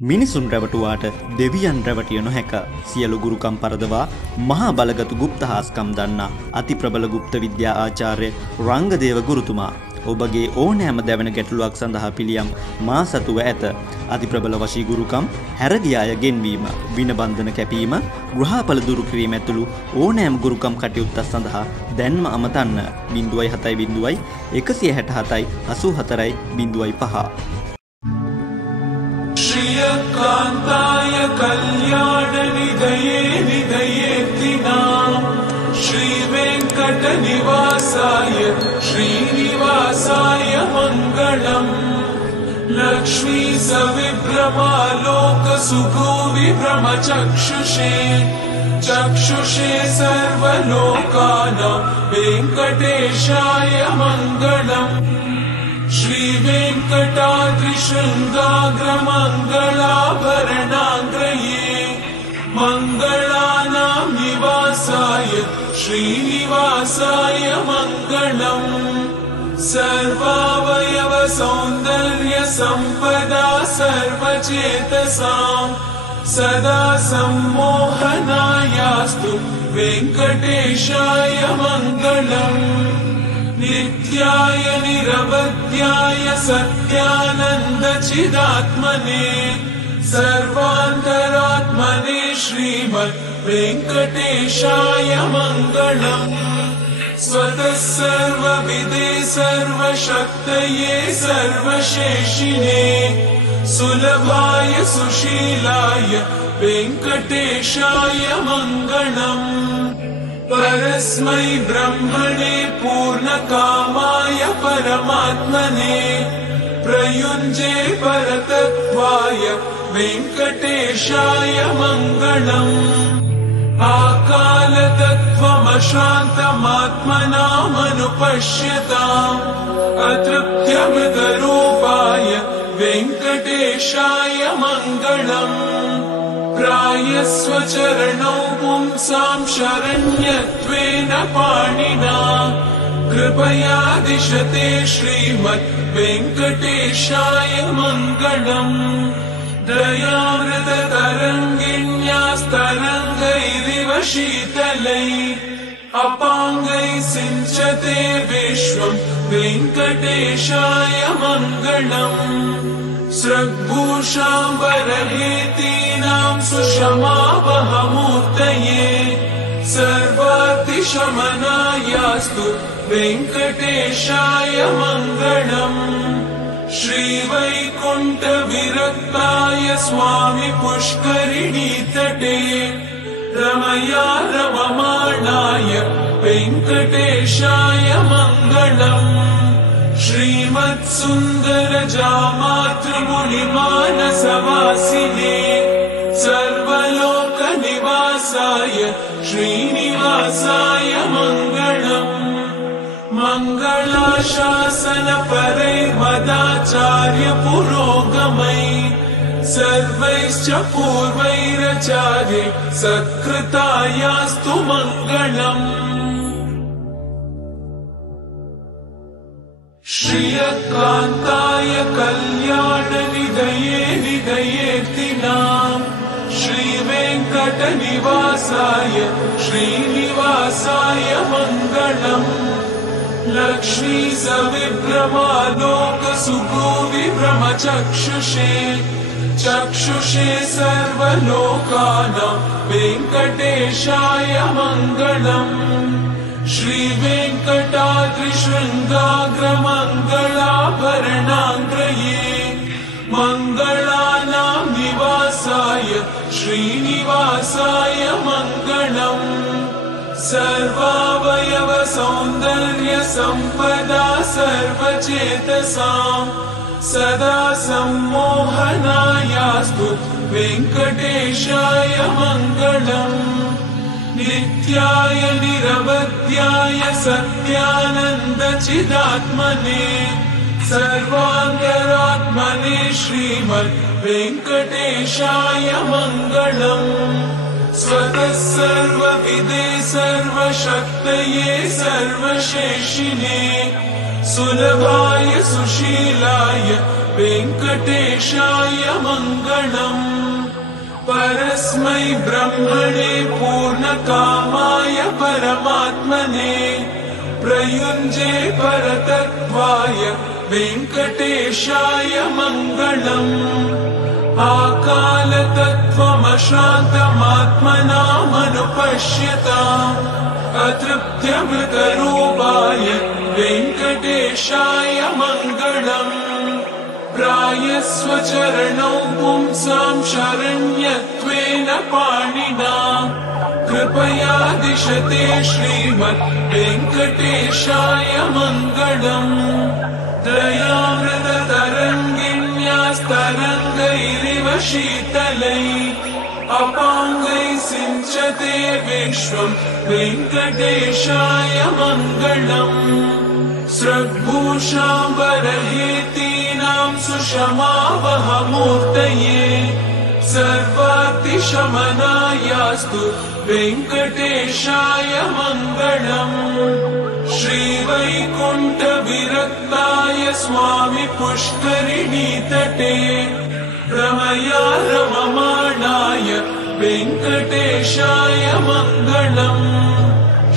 මිනිසුන් රැවටුවාට දෙවියන් රැවටිය නොහැක. සියලු ගුරුකම් පරදවා මහා බලගතු ගුප්ත හාස්කම් දන්නා අති ප්‍රබල ගුප්ත විද්‍යා ආචාර්ය රංගදේව ගුරුතුමා ඔබගේ ඕනෑම දැවෙන ගැටලුවක් සඳහා පිළියම් මා සතුව ඇත. අති ප්‍රබල වශී ගුරුකම්, හැරගිය අය ගෙන්වීම, විනබන්ධන කැපීම, ගෘහපල දුරු කිරීම ඇතුළු ඕනෑම ගුරුකම් කටයුත්තක් සඳහා දැන්ම අමතන්න 07 167 84 05. श्रियकान्ताय कल्याणनिधये निधयेत्तिनां श्रीवेङ्कटनिवासाय श्रीनिवासाय मङ्गलम्। लक्ष्मी सविभ्रमालोकसुखो विभ्रमचक्षुषे चक्षुषे सर्वलोकानां वेङ्कटेशाय मङ्गलम्। श्रीवेङ्कटाद्रिशृङ्गाग्रमङ्गलाभरणाग्रये मङ्गलानां निवासाय श्रीनिवासाय मङ्गलम्। सर्वावयव सौन्दर्य सम्पदा सर्वचेतसां सदा सम्मोहनायास्तु वेङ्कटेशाय मङ्गलम्। नित्याय निरवध्याय सत्यानन्दचिदात्मने सर्वान्तरात्मने श्रीमद् वेङ्कटेशाय मङ्गलम्। स्वतः सर्वविदे सर्वशक्तये सर्वशेषिणे सुलभाय सुशीलाय वेङ्कटेशाय मङ्गलम्। परस्मै ब्रह्मणे पूर्णकामाय परमात्मने प्रयुञ्जे परतत्त्वाय वेङ्कटेशाय मङ्गलम्। आकालतत्त्वमशान्तमात्मनामनुपश्यताम् अतृप्त्यमृतरूपाय वेङ्कटेशाय मङ्गलम्। प्रायस्व चरणौ पुंसां शरण्यत्वेन पाणिना कृपया दिशते श्रीमद् वेङ्कटेशाय मङ्गलम्। दयामृततरङ्गिण्यास्तरङ्गैरिव शीतलैः अपाङ्गैः सिञ्चते विश्वं वेङ्कटेशाय मङ्गलम्। सृग्भूषाम्बरहेतीनां सुषमावहमूर्तये सर्वातिशमनायास्तु वेङ्कटेशाय मङ्गलम्। श्रीवैकुण्ठविरक्ताय स्वामि पुष्करिणीतटे रमया रममाणाय वेङ्कटेशाय मङ्गलम्। श्रीमत्सुन्दरजामातृमुनिमानसवासिने सर्वलोकनिवासाय श्रीनिवासाय मङ्गलम्। मङ्गलाशासनपरैर्मदाचार्य पुरोगमैः सर्वैश्च पूर्वैराचार्ये सत्कृतायास्तु मङ्गलम्। श्रियकान्ताय कल्याणनिधये निधयेत्तिनां श्रीवेङ्कटनिवासाय श्रीनिवासाय मङ्गलम्। लक्ष्मी सविभ्रमालोकसुखो विभ्रमचक्षुषे चक्षुषे सर्वलोकानां वेङ्कटेशाय मङ्गलम्। श्रीवेङ्कटाद्रिशृङ्गाग्रमङ्गलाभरणाग्रये मङ्गलानां निवासाय श्रीनिवासाय मङ्गलम्। सर्वावयव सौन्दर्य सम्पदा सर्वचेतसां सदा सम्मोहनायास्तु वेङ्कटेशाय मङ्गलम्। नित्याय निरवध्याय सत्यानन्दचिदात्मने सर्वान्तरात्मने श्रीमद् वेङ्कटेशाय मङ्गलम्। स्वतः सर्वविदे सर्वशक्तये सर्वशेषिणे सुलभाय सुशीलाय वेङ्कटेशाय मङ्गलम् परस्मै ब्रह्मणे पूर्णकामाय परमात्मने प्रयुञ्जे परतत्त्वाय वेङ्कटेशाय मङ्गलम् आकालतत्त्वमशान्तमात्मनामनुपश्यताम् अतृप्त्यमृतरूपाय वेङ्कटेशाय मङ्गलम् प्रायस्वचरणौ पुंसां शरण्यत्वेन पाणिना कृपया दिशते श्रीमद् वेङ्कटेशाय मङ्गलम् दयामृततरङ्गिण्यास्तरङ्गैरिव शीतलैः अपाङ्गैः सिञ्चते विश्वं वेङ्कटेशाय मङ्गलम् स्रग्भूषाम्बरहेतीनां सुषमावहमूर्तये सर्वातिशमनायास्तु वेङ्कटेशाय मङ्गलम् श्रीवैकुण्ठविरक्ताय स्वामि पुष्करिणीतटे रमया रममाणाय वेङ्कटेशाय मङ्गलम्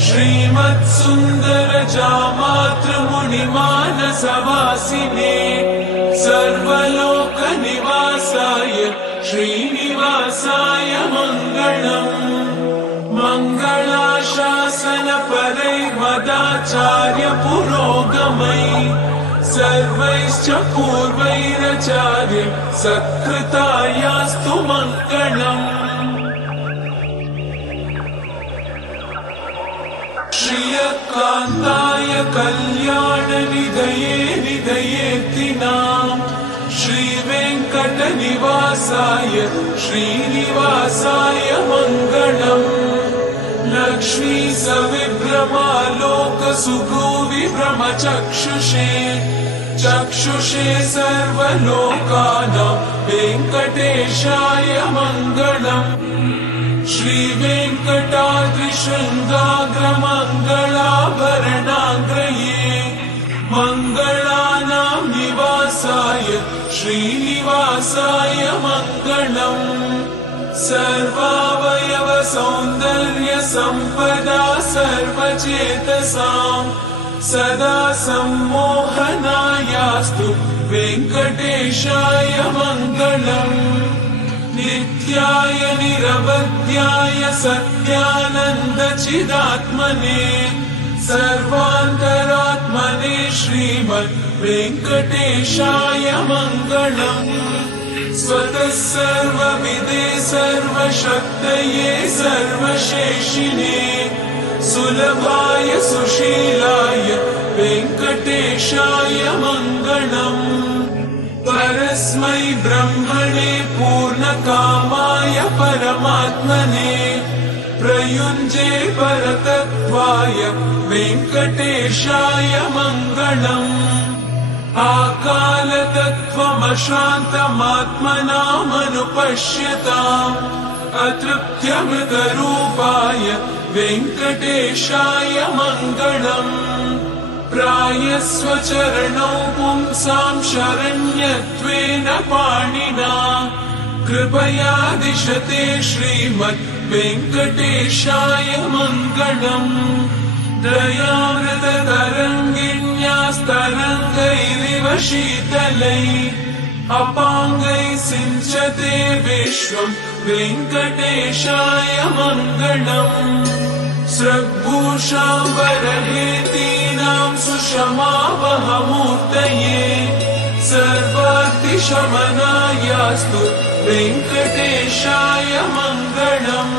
श्रीमत्सुन्दरजामातृमुनिमानसवासिने सर्वलोकनिवासाय श्रीनिवासाय मङ्गलम् मङ्गलाशासनपरैर्मदाचार्य पुरोगमैः सर्वैश्च पूर्वैराचार्य सत्कृतायास्तु मङ्गलम् श्रियकान्ताय कल्याणनिधये निधयेतिनाम् श्रीवेङ्कटनिवासाय श्रीनिवासाय मङ्गलम् लक्ष्मी सविभ्रमालोकसुभुविभ्रमचक्षुषे चक्षुषे सर्वलोकानां वेङ्कटेशाय मङ्गलम् श्रीवेङ्कटाद्रिशृङ्गाग्रमङ्गलाभरणाग्रये मङ्गलानां निवासाय श्रीनिवासाय मङ्गलम् सर्वावयव सौन्दर्य सम्पदा सर्वचेतसां सदा सम्मोहनायास्तु वेङ्कटेशाय मङ्गलम् नित्याय निरवध्याय सत्यानन्दचिदात्मने सर्वान्तरात्मने श्रीमद् वेङ्कटेशाय मङ्गलम् स्वतः सर्वविदे सर्वशक्तये सर्वशेषिणे सुलभाय सुशीलाय वेङ्कटेशाय मङ्गलम् परस्मै ब्रह्मणे पूर्णकामाय परमात्मने प्रयुञ्जे परतत्त्वाय वेङ्कटेशाय मङ्गलम् आकालतत्त्वमशान्तमात्मनामनुपश्यताम् अतृप्त्यमृतरूपाय वेङ्कटेशाय मङ्गलम् प्रायस्वचरणौ पुंसां शरण्यत्वेन पाणिना कृपया दिशते श्रीमद् वेङ्कटेशाय मङ्गलम् दयामृततरङ्गिण्यास्तरङ्गैरिव शीतलैः अपाङ्गैः सिञ्चते विश्वं वेङ्कटेशाय मङ्गलम् स्रग्भूषाम्बरहेतीनां सुषमावहमूर्तये सर्वातिशमनायास्तु वेङ्कटेशाय मङ्गलम्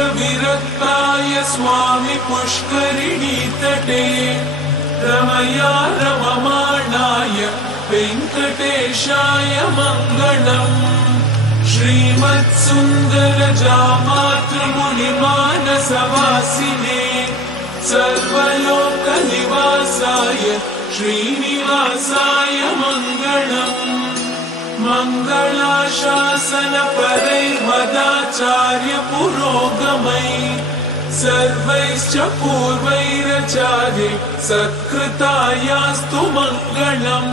श्रीवैकुण्ठविरक्ताय स्वामि पुष्करिणीतटे रमया रममाणाय वेङ्कटेशाय मङ्गलम् श्रीमत्सुन्दरजामातृमुनिमानसवासिने सर्वलोकनिवासाय श्रीनिवासाय मङ्गलम् मङ्गलाशासनपरैर्मदाचार्य पुरोगमैः सर्वैश्च पूर्वैराचार्ये सत्कृतायास्तु मङ्गलम्।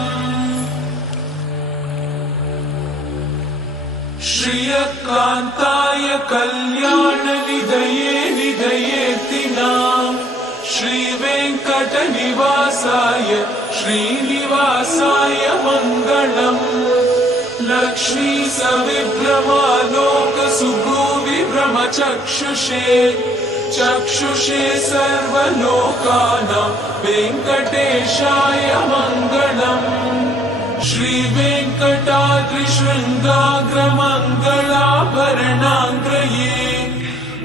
श्रियकान्ताय कल्याणनिधये निधयेतिनाम् श्रीवेङ्कटनिवासाय श्रीनिवासाय मङ्गलम्। लक्ष्मी सविभ्रमालोकसुभुविभ्रमचक्षुषे चक्षुषे सर्वलोकानां वेङ्कटेशाय मङ्गलम्। श्रीवेङ्कटाद्रिशृङ्गाग्रमङ्गलाभरणाङ्ग्रये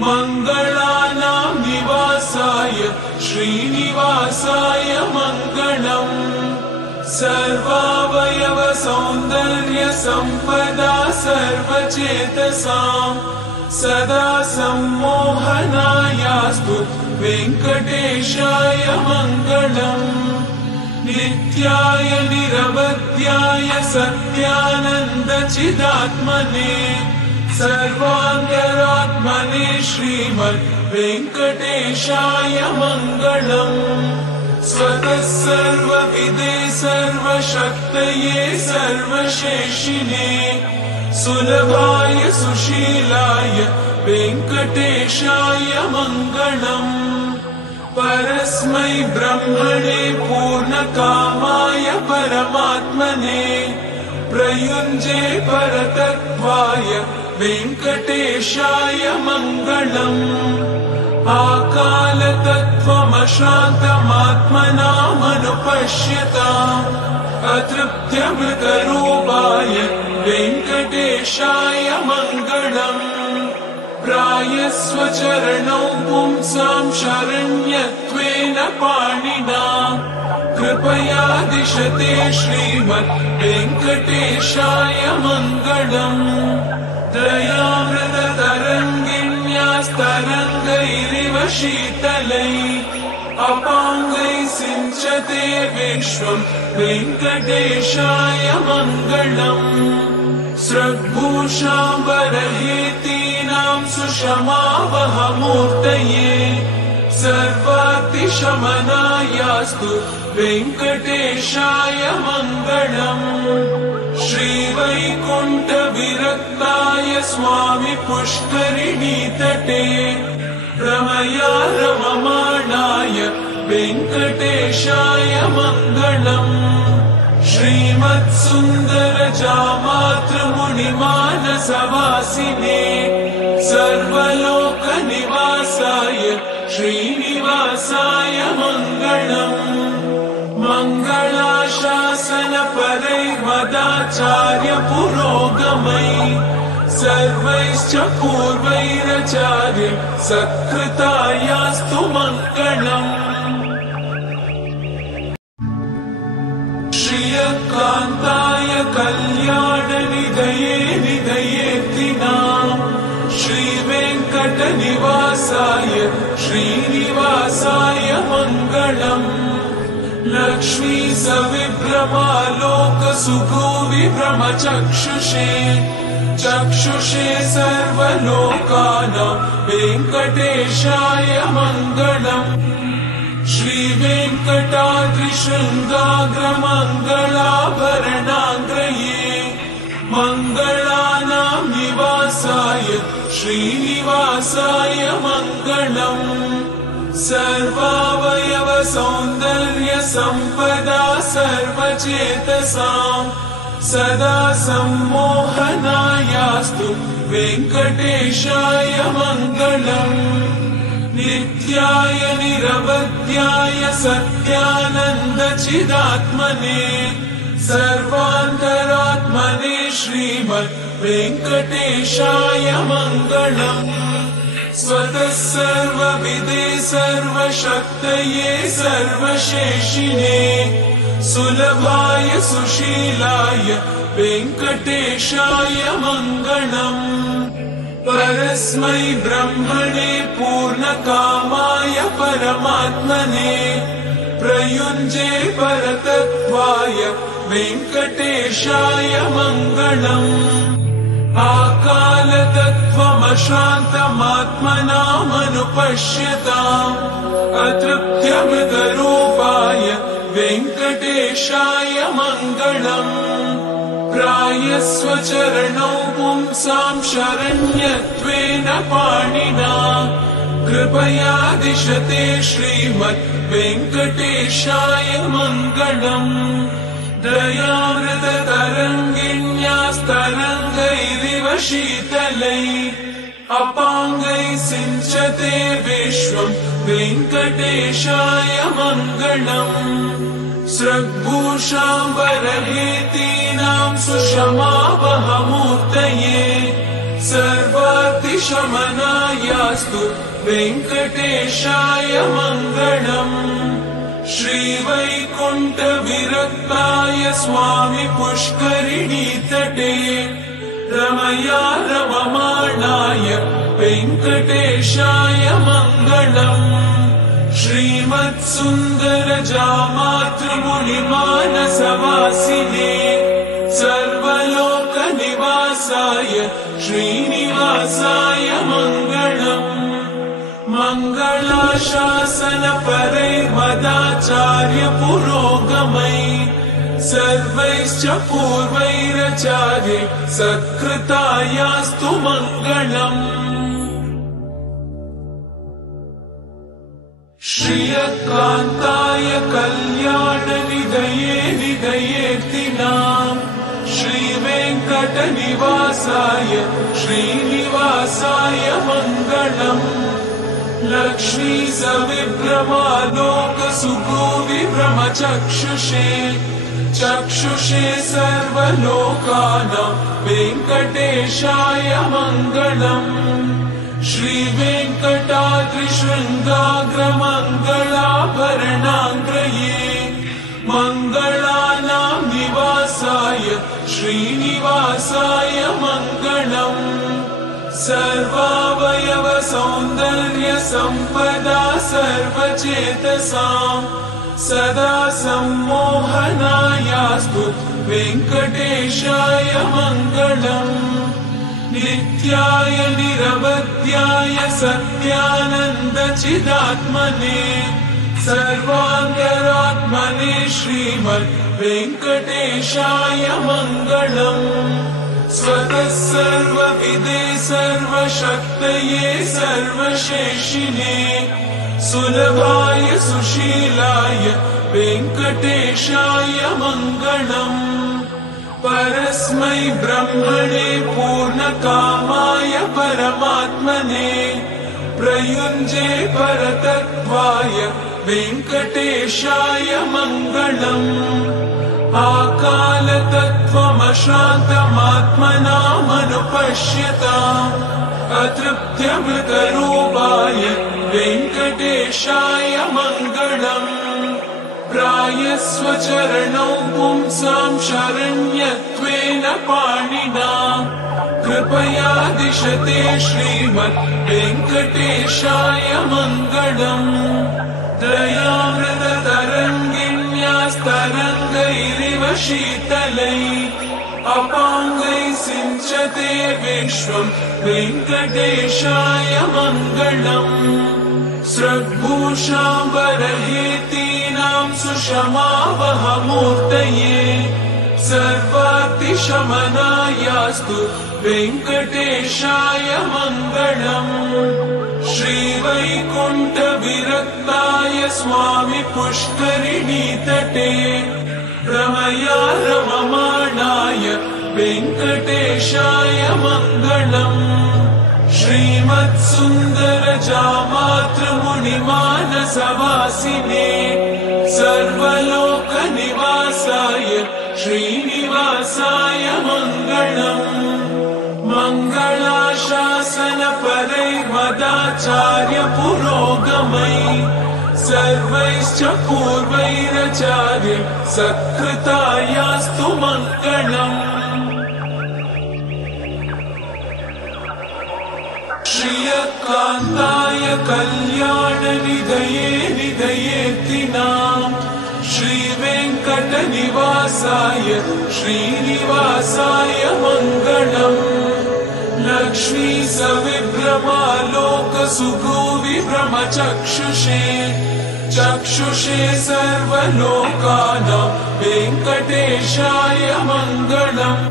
मङ्गलानां निवासाय श्रीनिवासाय मङ्गलम्। सर्वावयव सौन्दर्य संपदा सर्वचेतसां सदा सम्मोहनायास्तु वेङ्कटेशाय मङ्गलम्। नित्याय निरवध्याय सत्यानन्दचिदात्मने सर्वान्तरात्मने श्रीमद् वेङ्कटेशाय मङ्गलम्। स्वतः सर्वविदे सर्वशक्तये सर्वशेषिणे सुलभाय सुशीलाय वेङ्कटेशाय मङ्गलम्। परस्मै ब्रह्मणे पूर्णकामाय परमात्मने प्रयुञ्जे परतत्त्वाय वेङ्कटेशाय मङ्गलम्। आकालतत्त्वमशान्तमात्मनामनुपश्यताम् अतृप्त्यमृतरूपाय वेङ्कटेशाय मङ्गलम्। प्रायस्व चरणौ पुंसां शरण्यत्वेन पाणिना कृपया दिशते श्रीमद् वेङ्कटेशाय मङ्गलम्। दयामृततरङ्गिण्यास्तरङ्गैरिव शीतलैः अपाङ्गैः सिञ्चते विश्वं वेङ्कटेशाय मङ्गलम्। स्रग्भूषाम्बरहेतीनां सुषमावहमूर्तये सर्वातिशमनायास्तु वेङ्कटेशाय मङ्गलम्। श्रीवैकुण्ठविरक्ताय स्वामी पुष्करिणीतटे रमया रममाणाय वेङ्कटेशाय मङ्गलम्। श्रीमत्सुन्दरजामातृमुनिमानसवासिने सर्वलोकनिवासाय श्रीनिवासाय मङ्गलम्। मङ्गलाशासनपरैर्मदाचार्य पुरोगमैः सर्वैश्च पूर्वैराचार्य सत्कृतायास्तु मङ्गलम्। श्रियकान्ताय कल्याणनिधये निधयेतिनाम् श्रीवेङ्कटनिवासाय श्रीनिवासाय मङ्गलम्। लक्ष्मी सविभ्रमालोकसुभुविभ्रमचक्षुषे चक्षुषे सर्वलोकानां वेङ्कटेशाय मङ्गलम्। श्रीवेङ्कटाद्रिशृङ्गाग्रमङ्गलाभरणाङ्ग्रये मङ्गलानां निवासाय श्रीनिवासाय मङ्गलम्। सर्वावयव सौन्दर्य संपदा सर्वचेतसां सदा सम्मोहनायास्तु वेङ्कटेशाय मङ्गलम्। नित्याय निरवध्याय सत्यानन्दचिदात्मने सर्वान्तरात्मने श्रीमद् वेङ्कटेशाय मङ्गलम्। स्वतः सर्वविदे सर्वशक्तये सर्वशेषिणे सुलभाय सुशीलाय वेङ्कटेशाय मङ्गलम्। परस्मै ब्रह्मणे पूर्णकामाय परमात्मने प्रयुञ्जे परतत्त्वाय वेङ्कटेशाय मङ्गलम्। आकालतत्त्वम शान्तमात्मनामनुपश्यताम् अतृप्त्यमृतरूपाय वेङ्कटेशाय मङ्गलम् प्रायस्व चरणौ पुंसां शरण्यत्वेन पाणिना कृपया दिशते श्रीमद् वेङ्कटेशाय मङ्गलम् दयामृततरङ्गिण्यास्तरङ्गैरिव शीतलैः अपाङ्गैः सिञ्चते विश्वम् वेङ्कटेशाय मङ्गलम् सृग्भूषाम्बरहेतीनां सुषमावहमूर्तये सर्वातिशमनायास्तु वेङ्कटेशाय मङ्गलम् श्रीवैकुण्ठविरक्ताय स्वामी पुष्करिणीतटे रमया रममाणाय वेङ्कटेशाय मङ्गलम् श्रीमत्सुन्दरजामातृमुनिमानसवासिने सर्वलोकनिवासाय श्रीनिवासाय मङ्गलम् मङ्गलाशासनपरे मदाचार्य पुरोगमैः सर्वैश्च पूर्वैराचार्ये सत्कृतायास्तु मङ्गलम् श्रियकान्ताय कल्याणनिधये निधयेऽर्थिनाम् श्रीवेङ्कटनिवासाय श्रीनिवासाय मङ्गलम् लक्ष्मी सविभ्रमालोकसुभुविभ्रमचक्षुषे चक्षुषे सर्वलोकानां वेङ्कटेशाय मङ्गलम् श्रीवेङ्कटाद्रिशृङ्गाग्रमङ्गलाभरणाङ्ग्रये मङ्गलानां निवासाय श्रीनिवासाय मङ्गलम् सर्वावयव सौन्दर्य सम्पदा सर्वचेतसां सदा सम्मोहनायास्तु वेङ्कटेशाय मङ्गलम् नित्याय निरवध्याय सत्यानन्दचिदात्मने सर्वान्तरात्मने श्रीमद् वेङ्कटेशाय मङ्गलम् स्वतः सर्वविदे सर्वशक्तये सर्वशेषिणे सुलभाय सुशीलाय वेङ्कटेशाय मङ्गलम् परस्मै ब्रह्मणे पूर्णकामाय परमात्मने प्रयुञ्जे परतत्त्वाय वेङ्कटेशाय मङ्गलम् आकालतत्त्वमशान्तमात्मनामनुपश्यताम् अतृप्त्यमृतरूपाय वेङ्कटेशाय मङ्गलम् प्रायस्व चरणौ पुंसां शरण्यत्वेन पाणिना कृपया दिशते श्रीमद् वेङ्कटेशाय मङ्गलम् दयामृततरङ्गिण्यास्तरङ्गैरिव शीतलैः अपाङ्गैः सिञ्चते विश्वम् वेङ्कटेशाय मङ्गलम् सृग्भूषाम्बरहेतीनां सुषमावहमूर्तये सर्वातिशमनायास्तु वेङ्कटेशाय मङ्गलम् श्रीवैकुण्ठविरक्ताय स्वामी पुष्करिणीतटे रमया रममाणाय वेङ्कटेशाय मङ्गलम् श्रीमत्सुन्दरजामातृमुनिमानसवासिने सर्वलोकनिवासाय श्रीनिवासाय मङ्गलम् मङ्गलाशासनपरे मदाचार्य पुरोगमैः सर्वैश्च पूर्वैराचार्ये सत्कृतायास्तु मङ्गलम् श्रियकान्ताय कल्याणनिधये निधयेऽर्थिनाम् श्रीवेङ्कटनिवासाय श्रीनिवासाय मङ्गलम् लक्ष्मी सविभ्रमालोकसुभो विभ्रमचक्षुषे चक्षुषे सर्वलोकानां वेङ्कटेशाय मङ्गलम्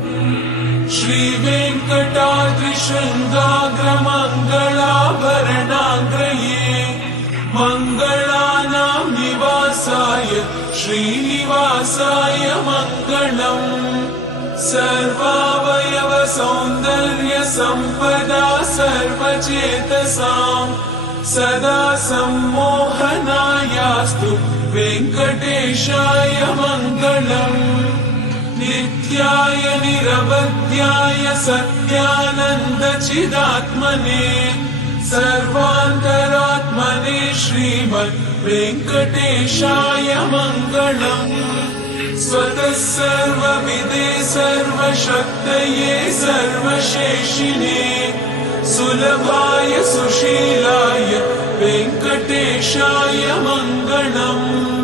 श्रीवेङ्कटाद्रिशृङ्गाग्रमङ्गलाभरणाग्रये मङ्गलानां निवासाय श्रीनिवासाय मङ्गलम् सर्वावयव सौन्दर्य संपदा सर्वचेतसां सदा सम्मोहनायास्तु वेङ्कटेशाय मङ्गलम् नित्याय निरवध्याय सत्यानन्दचिदात्मने सर्वान्तरात्मने श्रीमद् वेङ्कटेशाय मङ्गलम् स्वतः सर्वविदे सर्वशक्तये सर्वशेषिणे सुलभाय सुशीलाय वेङ्कटेशाय मङ्गलम्।